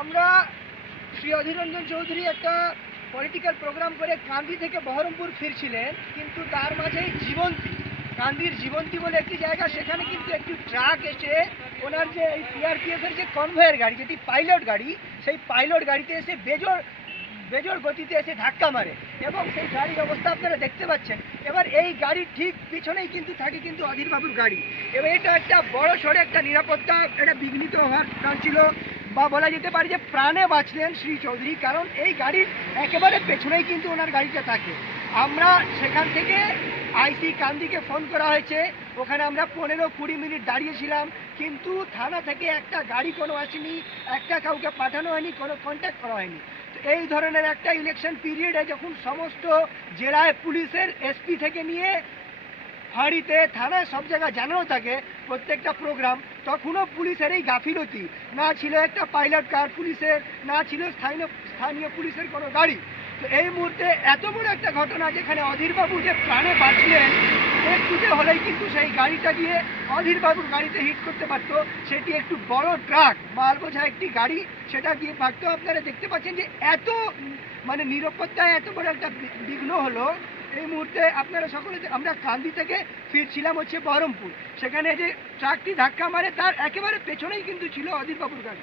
আমরা শ্রী অধীর রঞ্জন চৌধুরী একটা political programme করে কান্দি থেকে বহরমপুর ফিরছিলেন, কিন্তু তার মাঝেই জীবন্তী, কান্দির জীবন্তী বলে একটি জায়গা, সেখানে কিন্তু একটি ট্রাক এসে ওনার যে এই সিআরপিএফের যে কনভয়ের গাড়ি, যেটি পাইলট গাড়ি, সেই পাইলট গাড়িতে এসে বেজোর গতিতে এসে ধাক্কা মারে এবং সেই গাড়ির অবস্থা আপনারা দেখতে পাচ্ছেন। এবার এই গাড়ির ঠিক পিছনেই কিন্তু থাকে কিন্তু অধীরবাবুর গাড়ি। এবার এটা একটা বড় সড়ো একটা নিরাপত্তা এটা বিঘ্নিত হওয়ার কারণ ছিল, বা বলা যেতে পারে যে প্রাণে বাঁচলেন শ্রী চৌধুরী, কারণ এই গাড়ির একেবারে পেছনেই কিন্তু ওনার গাড়িটা থাকে। আমরা সেখান থেকে আইসি কান্দিকে ফোন করা হয়েছে, ওখানে আমরা 15-20 মিনিট দাঁড়িয়েছিলাম, কিন্তু থানা থেকে একটা গাড়ি কোনো আসেনি, একটা কাউকে পাঠানো হয়নি, কোনো কন্ট্যাক্ট করা হয়নি। এই ধরনের একটা ইলেকশন পিরিয়ডে যখন সমস্ত জেলায় পুলিশের এসপি থেকে নিয়ে ফাঁড়িতে থানায় সব জায়গায় জানানো থাকে প্রত্যেকটা প্রোগ্রাম, তখনও পুলিশের এই গাফিলতি, না ছিল একটা পাইলট কার পুলিশের, না ছিল স্থানীয় পুলিশের কোনো গাড়ি। তো এই মুহূর্তে এত বড় একটা ঘটনা, যেখানে অধীরবাবু যে প্রাণে বাঁচলেন, একটুতে হলেই কিন্তু সেই গাড়িটা গিয়ে অধীরবাবুর গাড়িতে হিট করতে পারত। সেটি একটু বড় ট্রাক, মাল বোঝা একটি গাড়ি, সেটা গিয়ে ভাগত। আপনারা দেখতে পাচ্ছেন যে এত নিরাপত্তায় এত বড় একটা বিঘ্ন হলো। এই মুহূর্তে আপনারা সকলে, আমরা কান্দি থেকে ফিরছিলাম হচ্ছে বহরমপুর, সেখানে যে ট্রাকটি ধাক্কা মারে তার একেবারে পেছনেই কিন্তু ছিল অধীরবাবুর গাড়ি।